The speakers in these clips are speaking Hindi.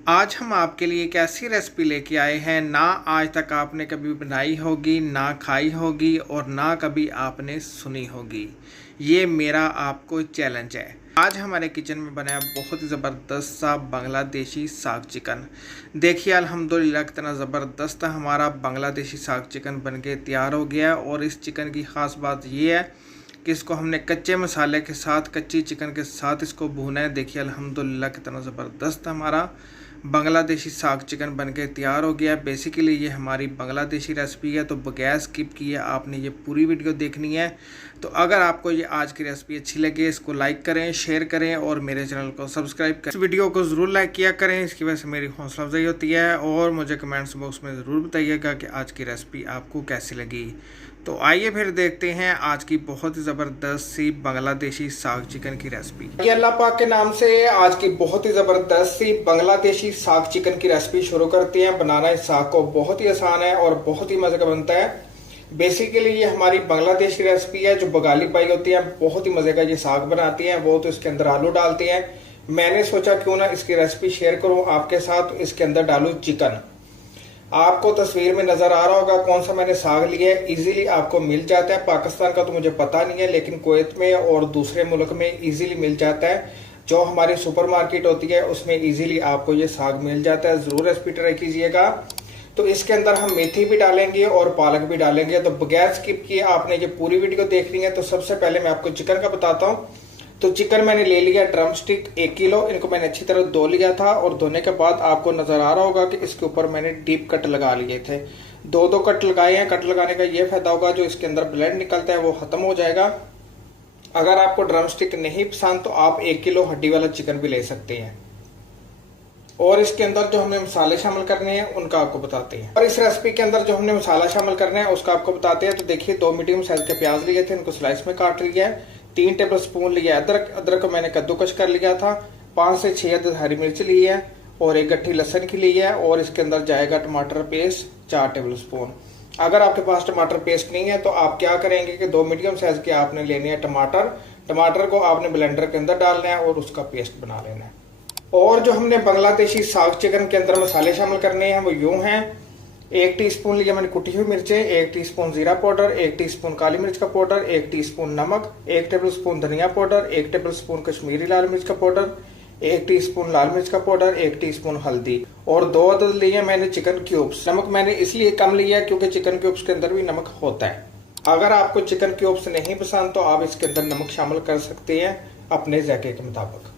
आज हम आपके लिए एक ऐसी रेसिपी लेके आए हैं ना आज तक आपने कभी बनाई होगी, ना खाई होगी और ना कभी आपने सुनी होगी। ये मेरा आपको चैलेंज है। आज हमारे किचन में बना है बहुत ही ज़बरदस्त सा बांग्लादेशी साग चिकन। देखिए अल्हम्दुलिल्लाह कितना ज़बरदस्त हमारा बांग्लादेशी साग चिकन बन के तैयार हो गया है। और इस चिकन की ख़ास बात ये है कि इसको हमने कच्चे मसाले के साथ, कच्ची चिकन के साथ इसको भूना है। देखिए अल्हम्दुलिल्लाह कितना ज़बरदस्त हमारा बांग्लादेशी साग चिकन बनके तैयार हो गया है। बेसिकली ये हमारी बांग्लादेशी रेसिपी है, तो बगैर स्किप किए आपने ये पूरी वीडियो देखनी है। तो अगर आपको ये आज की रेसिपी अच्छी लगे, इसको लाइक करें, शेयर करें और मेरे चैनल को सब्सक्राइब करें। इस वीडियो को ज़रूर लाइक किया करें, इसकी वजह से मेरी हौसला अफजाई होती है। और मुझे कमेंट्स बॉक्स में ज़रूर बताइएगा कि आज की रेसिपी आपको कैसी लगी। तो आइए फिर देखते हैं आज की बहुत ही ज़बरदस्त सी बांग्लादेशी साग चिकन की रेसिपी। ये अल्लाह पाक के नाम से आज की बहुत ही ज़बरदस्त सी बांग्लादेशी साग चिकन की रेसिपी शुरू करते हैं। बनाना इस साग को बहुत ही आसान है और बहुत ही मजे का बनता है। बेसिकली ये हमारी बांग्लादेशी रेसिपी है। जो बंगाली पाई होती है बहुत ही मजे का ये साग बनाती हैं, वो तो इसके अंदर आलू डालते हैं। मैंने सोचा क्यों ना इसकी रेसिपी शेयर करूं आपके साथ। इसके अंदर डालू चिकन। आपको तस्वीर में नजर आ रहा होगा कौन सा मैंने साग लिया है। इजीली आपको मिल जाता है। पाकिस्तान का तो मुझे पता नहीं है, लेकिन कुवैत में और दूसरे मुल्क में इजीली मिल जाता है। जो हमारी सुपरमार्केट होती है उसमें इजीली आपको ये साग मिल जाता है। जरूर रेसिपी ट्राई कीजिएगा। तो इसके अंदर हम मेथी भी डालेंगे और पालक भी डालेंगे। तो बगैर स्किप किए आपने ये पूरी वीडियो देखनी है। तो सबसे पहले मैं आपको चिकन का बताता हूँ। तो चिकन मैंने ले लिया ड्रम स्टिक 1 किलो। इनको मैंने अच्छी तरह धो लिया था और धोने के बाद आपको नजर आ रहा होगा कि इसके ऊपर मैंने डीप कट लगा लिए थे। दो कट लगाए हैं। कट लगाने का ये फायदा होगा जो इसके अंदर ब्लड निकलता है वो खत्म हो जाएगा। अगर आपको ड्रम स्टिक नहीं पसंद तो आप 1 किलो हड्डी वाला चिकन भी ले सकते हैं। और इसके अंदर जो हमने मसाले शामिल करने हैं उनका आपको बताते हैं। और इस रेसिपी के अंदर जो हमने मसाला शामिल करना है उसका आपको बताते हैं। तो देखिए 2 मीडियम साइज के प्याज लिए थे, इनको स्लाइस में काट लिया है। 3 टेबल स्पून लिया अदरक। अदरक को मैंने कद्दूकश कर लिया था। 5 से 6 अदद हरी मिर्च ली है और 1 गट्ठी लहसुन की ली है। और इसके अंदर जाएगा टमाटर पेस्ट 4 टेबल स्पून। अगर आपके पास टमाटर पेस्ट नहीं है तो आप क्या करेंगे कि 2 मीडियम साइज के आपने लेने हैं टमाटर। टमाटर को आपने ब्लेंडर के अंदर डालना है और उसका पेस्ट बना लेना है। और जो हमने बांग्लादेशी साग चिकन के अंदर मसाले शामिल करने हैं वो यूं हैं। 1 टीस्पून लिया मैंने कुटी हुई मिर्चें, 1 टीस्पून जीरा पाउडर, 1 टीस्पून काली मिर्च का पाउडर, 1 टीस्पून नमक, 1 टेबल स्पून धनिया पाउडर, 1 टेबल स्पून कश्मीरी लाल मिर्च का पाउडर, 1 टीस्पून लाल मिर्च का पाउडर, 1 टीस्पून हल्दी और 2 अदद लिए मैंने चिकन क्यूब्स। नमक मैंने इसलिए कम लिया है क्योंकि चिकन क्यूब्स के अंदर भी नमक होता है। अगर आपको चिकन क्यूब्स नहीं पसंद तो आप इसके अंदर नमक शामिल कर सकते हैं अपने जायके के मुताबिक।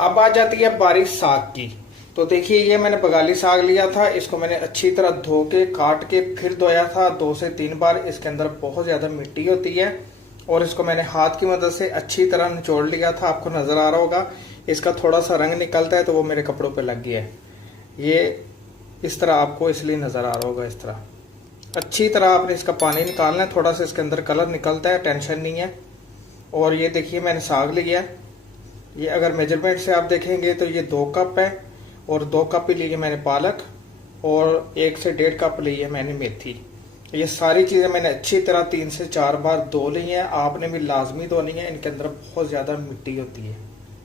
अब आ जाती है बारी साग की। तो देखिए ये मैंने बंगाली साग लिया था। इसको मैंने अच्छी तरह धो के काट के फिर धोया था 2 से 3 बार। इसके अंदर बहुत ज्यादा मिट्टी होती है और इसको मैंने हाथ की मदद से अच्छी तरह निचोड़ लिया था। आपको नजर आ रहा होगा इसका थोड़ा सा रंग निकलता है तो वो मेरे कपड़ों पे लग गया है। ये इस तरह आपको इसलिए नजर आ रहा होगा। इस तरह अच्छी तरह आपने इसका पानी निकालना है। थोड़ा सा इसके अंदर कलर निकलता है, टेंशन नहीं है। और ये देखिए मैंने साग लिया। ये अगर मेजरमेंट से आप देखेंगे तो ये 2 कप है और 2 कप ही लिए मैंने पालक और 1 से 1.5 कप ली है मैंने मेथी। ये सारी चीज़ें मैंने अच्छी तरह 3 से 4 बार धो ली हैं। आपने भी लाजमी धोनी है, इनके अंदर बहुत ज़्यादा मिट्टी होती है।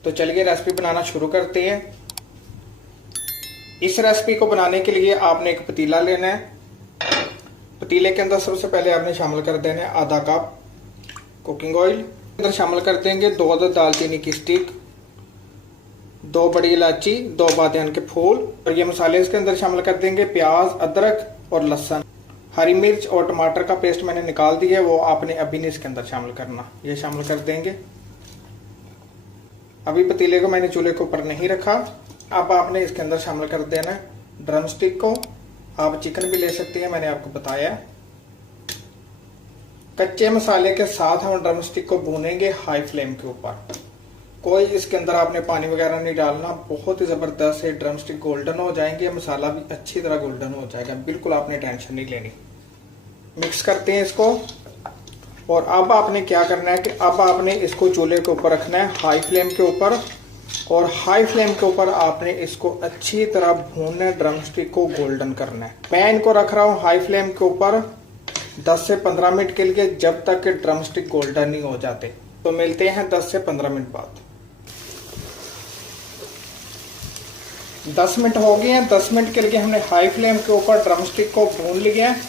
तो चलिए रेसिपी बनाना शुरू करते हैं। इस रेसिपी को बनाने के लिए आपने एक पतीला लेना है। पतीले के अंदर सबसे पहले आपने शामिल कर देना है आधा कप कुकिंग ऑयल। अंदर शामिल कर देंगे 2 अदद दालचीनी की स्टिक, 2 बड़ी इलायची, 2 बादियान के फूल। और ये मसाले इसके अंदर शामिल कर देंगे प्याज, अदरक और लहसुन। हरी मिर्च और टमाटर का पेस्ट मैंने निकाल दिया है, वो आपने अभी नहीं इसके अंदर शामिल करना। ये शामिल कर देंगे। अभी पतीले को मैंने चूल्हे के ऊपर नहीं रखा। अब आपने इसके अंदर शामिल कर देना है ड्रम स्टिक को। आप चिकन भी ले सकते हैं, मैंने आपको बताया। कच्चे मसाले के साथ हम ड्रम स्टिक को भूनेंगे हाई फ्लेम के ऊपर। कोई इसके अंदर आपने पानी वगैरह नहीं डालना। बहुत ही जबरदस्त से ड्रम स्टिक गोल्डन हो जाएंगे, मसाला भी अच्छी तरह गोल्डन हो जाएगा। बिल्कुल आपने टेंशन नहीं लेनी। मिक्स करते हैं इसको। और अब आपने क्या करना है कि अब आपने इसको चूल्हे के ऊपर रखना है हाई फ्लेम के ऊपर। और हाई फ्लेम के ऊपर आपने इसको अच्छी तरह भूनना है, ड्रम स्टिक को गोल्डन करना है। मैं इनको रख रहा हूँ हाई फ्लेम के ऊपर 10 से 15 मिनट के लिए, जब तक कि ड्रम स्टिक गोल्डन नहीं हो जाते। तो मिलते हैं 10 से 15 मिनट बाद। 10 मिनट हो गए हैं। 10 मिनट के लिए हमने हाई फ्लेम के ऊपर ड्रम स्टिक को भून लिया है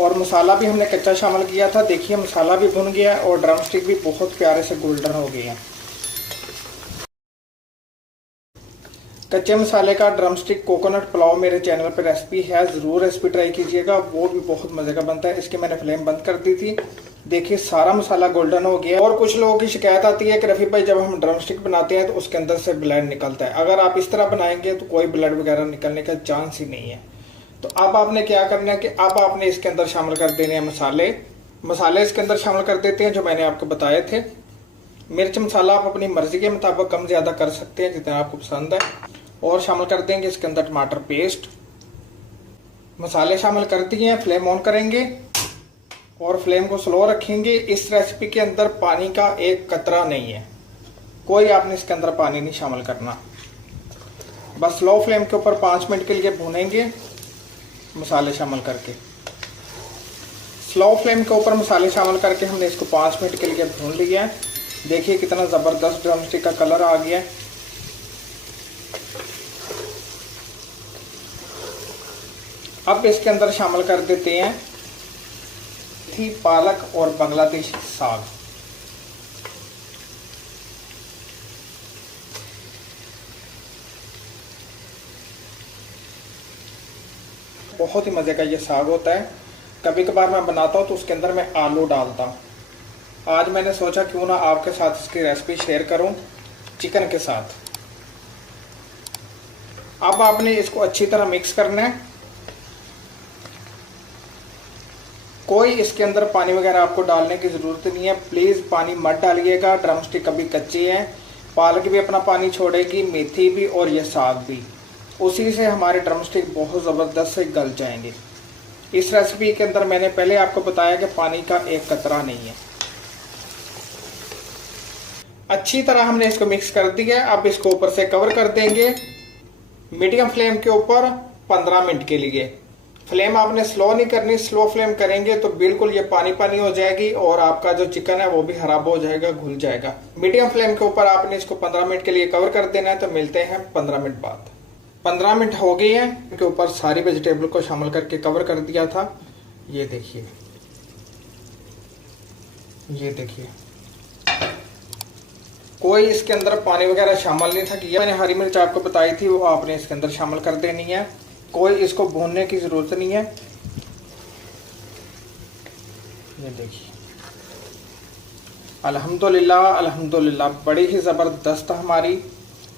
और मसाला भी हमने कच्चा शामिल किया था। देखिए मसाला भी भुन गया और ड्रम स्टिक भी बहुत प्यारे से गोल्डन हो गए हैं। कच्चे मसाले का ड्रम स्टिक कोकोनट पुलाव मेरे चैनल पर रेसिपी है, ज़रूर रेसिपी ट्राई कीजिएगा, वो भी बहुत मज़े का बनता है। इसकी मैंने फ्लेम बंद कर दी थी। देखिए सारा मसाला गोल्डन हो गया। और कुछ लोगों की शिकायत आती है कि रफ़ी भाई जब हम ड्रम स्टिक बनाते हैं तो उसके अंदर से ब्लड निकलता है। अगर आप इस तरह बनाएंगे तो कोई ब्लड वगैरह निकलने का चांस ही नहीं है। तो अब आपने क्या करना है कि अब आपने इसके अंदर शामिल कर देने हैं मसाले इसके अंदर शामिल कर देते हैं जो मैंने आपको बताए थे। मिर्च मसाला आप अपनी मर्जी के मुताबिक कम ज़्यादा कर सकते हैं जितना आपको पसंद है। और शामिल कर देंगे इसके अंदर टमाटर पेस्ट। मसाले शामिल कर दिए हैं, फ्लेम ऑन करेंगे और फ्लेम को स्लो रखेंगे। इस रेसिपी के अंदर पानी का एक कतरा नहीं है, कोई आपने इसके अंदर पानी नहीं शामिल करना। बस स्लो फ्लेम के ऊपर 5 मिनट के लिए भूनेंगे मसाले शामिल करके। स्लो फ्लेम के ऊपर मसाले शामिल करके हमने इसको 5 मिनट के लिए भून लिया है। देखिए कितना ज़बरदस्त ड्रम स्टिक का कलर आ गया है। अब इसके अंदर शामिल कर देते हैं थी पालक और बांग्लादेशी साग। बहुत ही मज़े का ये साग होता है। कभी कभार मैं बनाता हूँ तो उसके अंदर मैं आलू डालता हूँ। आज मैंने सोचा क्यों ना आपके साथ इसकी रेसिपी शेयर करूँ चिकन के साथ। अब आपने इसको अच्छी तरह मिक्स करना है। कोई इसके अंदर पानी वगैरह आपको डालने की ज़रूरत नहीं है, प्लीज़ पानी मत डालिएगा। ड्रम स्टिक अभी कच्ची है, पालक भी अपना पानी छोड़ेगी, मेथी भी और ये साग भी। उसी से हमारे ड्रम स्टिक बहुत ज़बरदस्त से गल जाएंगे। इस रेसिपी के अंदर मैंने पहले आपको बताया कि पानी का एक कतरा नहीं है। अच्छी तरह हमने इसको मिक्स कर दिया। अब इसको ऊपर से कवर कर देंगे मीडियम फ्लेम के ऊपर 15 मिनट के लिए। फ्लेम आपने स्लो नहीं करनी, स्लो फ्लेम करेंगे तो बिल्कुल ये पानी पानी हो जाएगी और आपका जो चिकन है वो भी खराब हो जाएगा, घुल जाएगा। मीडियम फ्लेम के ऊपर आपने इसको 15 मिनट के लिए कवर कर देना है। तो मिलते हैं 15 मिनट बाद। 15 मिनट हो गए हैं। इनके ऊपर सारी वेजिटेबल को शामिल करके कवर कर दिया था। ये देखिए, ये देखिए, कोई इसके अंदर पानी वगैरह शामिल नहीं था। कि मैंने हरी मिर्च आपको बताई थी वो आपने इसके अंदर शामिल कर देनी है। कोई इसको भूनने की ज़रूरत नहीं है। ये देखिए, अल्हम्दुलिल्लाह अल्हम्दुलिल्लाह, बड़ी ही ज़बरदस्त हमारी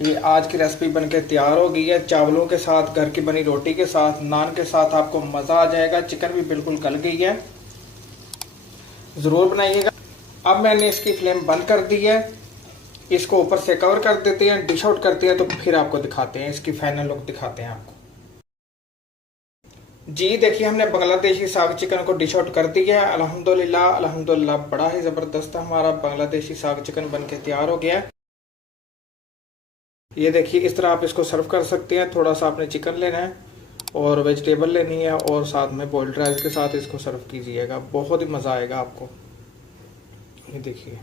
ये आज की रेसिपी बनके तैयार हो गई है। चावलों के साथ, घर की बनी रोटी के साथ, नान के साथ आपको मज़ा आ जाएगा। चिकन भी बिल्कुल गल गई है, ज़रूर बनाइएगा। अब मैंने इसकी फ्लेम बंद कर दी है। इसको ऊपर से कवर कर देते हैं, डिश आउट करते हैं, तो फिर आपको दिखाते हैं इसकी फाइनल लुक दिखाते हैं आपको। जी देखिए, हमने बांग्लादेशी साग चिकन को डिश आउट कर दिया है। अल्हम्दुलिल्लाह अल्हम्दुलिल्लाह, बड़ा ही ज़बरदस्त हमारा बांग्लादेशी साग चिकन बनके तैयार हो गया है। ये देखिए, इस तरह आप इसको सर्व कर सकते हैं। थोड़ा सा आपने चिकन लेना है और वेजिटेबल लेनी है और साथ में बॉइल्ड राइस के साथ इसको सर्व कीजिएगा, बहुत ही मज़ा आएगा आपको। ये देखिए।